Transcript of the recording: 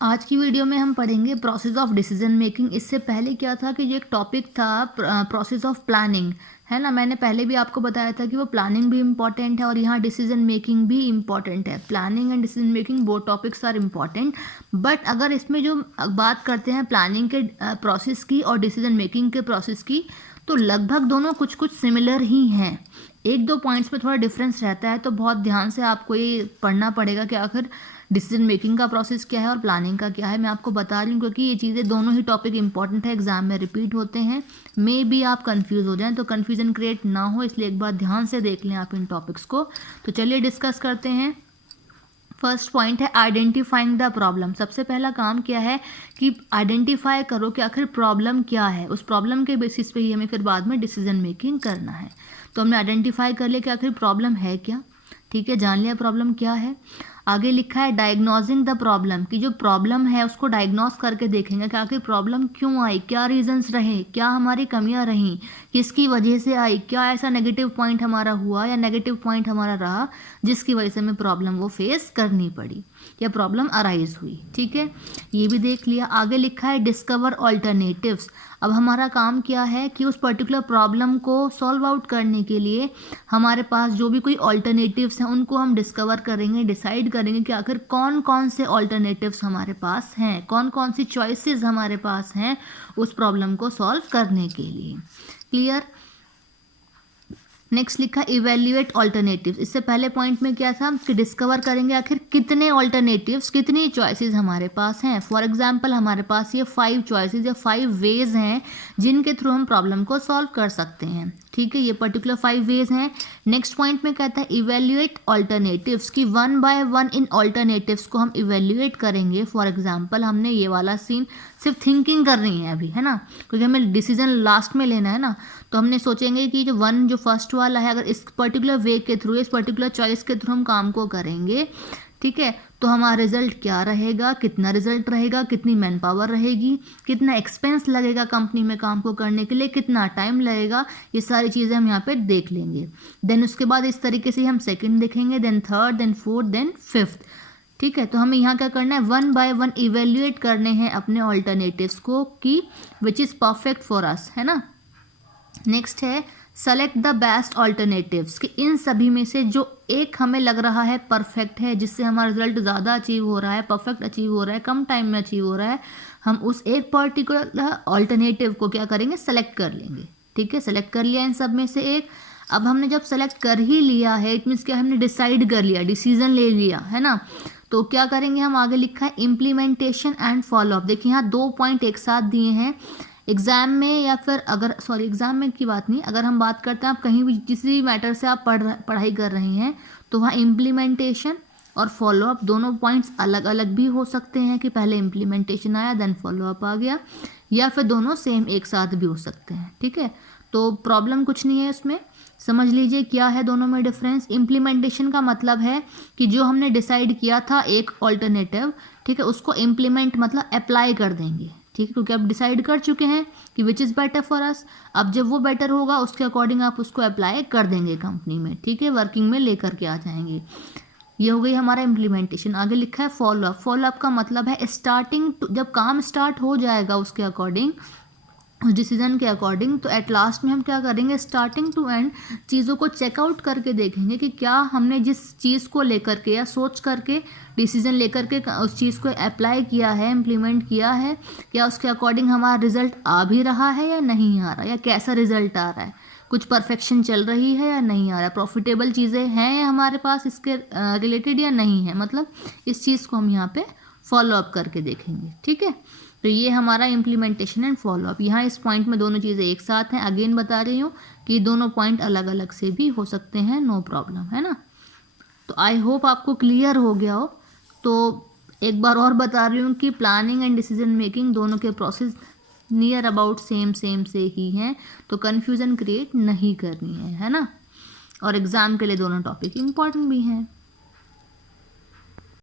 आज की वीडियो में हम पढ़ेंगे प्रोसेस ऑफ डिसीजन मेकिंग। इससे पहले क्या था कि जो एक टॉपिक था प्रोसेस ऑफ प्लानिंग, है ना। मैंने पहले भी आपको बताया था कि वो प्लानिंग भी इम्पॉर्टेंट है और यहाँ डिसीजन मेकिंग भी इम्पॉर्टेंट है। प्लानिंग एंड डिसीजन मेकिंग वो टॉपिक्स आर इम्पॉर्टेंट, बट अगर इसमें जो बात करते हैं प्लानिंग के प्रोसेस की और डिसीजन मेकिंग के प्रोसेस की, तो लगभग दोनों कुछ कुछ सिमिलर ही हैं। एक दो पॉइंट्स पे थोड़ा डिफरेंस रहता है, तो बहुत ध्यान से आपको ये पढ़ना पड़ेगा कि आखिर डिसीजन मेकिंग का प्रोसेस क्या है और प्लानिंग का क्या है। मैं आपको बता रही हूँ क्योंकि ये चीज़ें दोनों ही टॉपिक इंपॉर्टेंट है, एग्जाम में रिपीट होते हैं। मे भी आप कंफ्यूज हो जाएं, तो कन्फ्यूजन क्रिएट ना हो इसलिए एक बार ध्यान से देख लें आप इन टॉपिक्स को। तो चलिए डिस्कस करते हैं। फर्स्ट पॉइंट है आइडेंटिफाइंग द प्रॉब्लम। सबसे पहला काम क्या है कि आइडेंटिफाई करो कि आखिर प्रॉब्लम क्या है। उस प्रॉब्लम के बेसिस पे ही हमें फिर बाद में डिसीजन मेकिंग करना है। तो हमने आइडेंटिफाई कर लिया कि आखिर प्रॉब्लम है क्या, ठीक है, जान लिया प्रॉब्लम क्या है। आगे लिखा है डायग्नोजिंग द प्रॉब्लम, कि जो प्रॉब्लम है उसको डायग्नोज करके देखेंगे कि आखिर प्रॉब्लम क्यों आई, क्या रीजंस रहे, क्या हमारी कमियां रहीं, किसकी वजह से आई, क्या ऐसा नेगेटिव पॉइंट हमारा हुआ या नेगेटिव पॉइंट हमारा रहा जिसकी वजह से हमें प्रॉब्लम वो फेस करनी पड़ी या प्रॉब्लम अराइज हुई, ठीक है, ये भी देख लिया। आगे लिखा है डिस्कवर ऑल्टरनेटिव्स। अब हमारा काम क्या है कि उस पर्टिकुलर प्रॉब्लम को सॉल्व आउट करने के लिए हमारे पास जो भी कोई ऑल्टरनेटिव्स हैं उनको हम डिस्कवर करेंगे, डिसाइड करेंगे कि आखिर कौन कौन से ऑल्टरनेटिव्स हमारे पास हैं, कौन कौन सी चॉइसेस हमारे पास हैं उस प्रॉब्लम को सॉल्व करने के लिए। क्लियर। नेक्स्ट लिखा इवेल्युएट ऑल्टरनेटिव्स। इससे पहले पॉइंट में क्या था कि डिस्कवर करेंगे आखिर कितने ऑल्टरनेटिव्स, कितनी चॉइसेस हमारे पास हैं। फॉर एग्जांपल हमारे पास ये 5 चॉइसेस या 5 वेज हैं जिनके थ्रू हम प्रॉब्लम को सॉल्व कर सकते हैं, ठीक है, ये पर्टिकुलर 5 वेज हैं। नेक्स्ट पॉइंट में कहता है इवेल्युएट ऑल्टरनेटिव्स, की 1 बाय 1 इन ऑल्टरनेटिव्स को हम इवेल्युएट करेंगे। फॉर एग्जाम्पल हमने ये वाला सीन सिर्फ थिंकिंग कर रही है अभी, है ना, क्योंकि हमें डिसीजन लास्ट में लेना है ना, तो हमने सोचेंगे कि जो फर्स्ट वाला है अगर इस पर्टिकुलर वे के थ्रू, इस पर्टिकुलर चॉइस के थ्रू हम काम को करेंगे, ठीक है, तो हमारा रिजल्ट क्या रहेगा, कितना रिजल्ट रहेगा, कितनी मैन पावर रहेगी, कितना एक्सपेंस लगेगा कंपनी में काम को करने के लिए, कितना टाइम लगेगा, ये सारी चीज़ें हम यहाँ पे देख लेंगे। देन उसके बाद इस तरीके से हम सेकंड देखेंगे, then third, then fourth, then fifth, ठीक है। तो हमें यहाँ क्या करना है, 1 बाय 1 इवेल्युएट करने हैं अपने ऑल्टरनेटिव्स को कि which is perfect for us, है ना। नेक्स्ट है सेलेक्ट द बेस्ट ऑल्टरनेटिव्स, कि इन सभी में से जो एक हमें लग रहा है परफेक्ट है, जिससे हमारा रिजल्ट ज़्यादा अचीव हो रहा है, परफेक्ट अचीव हो रहा है, कम टाइम में अचीव हो रहा है, हम उस एक पर्टिकुलर ऑल्टरनेटिव को क्या करेंगे, सेलेक्ट कर लेंगे, ठीक है। सेलेक्ट कर लिया इन सब में से एक। अब हमने जब सेलेक्ट कर ही लिया है, इट मीन्स क्या, हमने डिसाइड कर लिया, डिसीजन ले लिया, है ना, तो क्या करेंगे हम, आगे लिखा है इम्प्लीमेंटेशन एंड फॉलोअप। देखिए यहाँ 2 पॉइंट एक साथ दिए हैं एग्जाम में, या फिर अगर एग्जाम में की बात नहीं, अगर हम बात करते हैं आप कहीं भी किसी भी मैटर से आप पढ़ाई कर रहे हैं, तो वहाँ इम्प्लीमेंटेशन और फॉलोअप दोनों पॉइंट्स अलग अलग भी हो सकते हैं, कि पहले इम्प्लीमेंटेशन आया देन फॉलोअप आ गया, या फिर दोनों सेम एक साथ भी हो सकते हैं, ठीक है। तो प्रॉब्लम कुछ नहीं है इसमें, समझ लीजिए क्या है दोनों में डिफरेंस। इम्प्लीमेंटेशन का मतलब है कि जो हमने डिसाइड किया था एक ऑल्टरनेटिव, ठीक है, उसको इम्प्लीमेंट मतलब अप्लाई कर देंगे, ठीक है, क्योंकि आप डिसाइड कर चुके हैं कि which is better for us. अब जब वो बेटर होगा उसके अकॉर्डिंग आप उसको अप्लाई कर देंगे कंपनी में, ठीक है, वर्किंग में लेकर के आ जाएंगे। ये हो गई हमारा इम्प्लीमेंटेशन। आगे लिखा है फॉलोअप। फॉलोअप का मतलब है स्टार्टिंग, जब काम स्टार्ट हो जाएगा उसके अकॉर्डिंग, उस डिसीजन के अकॉर्डिंग, तो एट लास्ट में हम क्या करेंगे, स्टार्टिंग टू एंड चीज़ों को चेकआउट करके देखेंगे कि क्या हमने जिस चीज़ को लेकर के या सोच करके डिसीजन लेकर के उस चीज़ को अप्लाई किया है, इम्प्लीमेंट किया है, क्या उसके अकॉर्डिंग हमारा रिजल्ट आ भी रहा है या नहीं आ रहा, या कैसा रिजल्ट आ रहा है, कुछ परफेक्शन चल रही है या नहीं आ रहा है, प्रॉफिटेबल चीज़ें हैं हमारे पास इसके रिलेटेड या नहीं है, मतलब इस चीज़ को हम यहाँ पे फॉलोअप करके देखेंगे, ठीक है। तो ये हमारा इम्प्लीमेंटेशन एंड फॉलोअप। यहाँ इस पॉइंट में दोनों चीज़ें एक साथ हैं, अगेन बता रही हूँ कि दोनों पॉइंट अलग अलग से भी हो सकते हैं, नो प्रॉब्लम, है ना। तो आई होप आपको क्लियर हो गया हो। तो एक बार और बता रही हूँ कि प्लानिंग एंड डिसीजन मेकिंग दोनों के प्रोसेस नियर अबाउट सेम से ही हैं, तो कन्फ्यूज़न क्रिएट नहीं करनी है ना, और एग्ज़ाम के लिए दोनों टॉपिक इम्पॉर्टेंट भी हैं।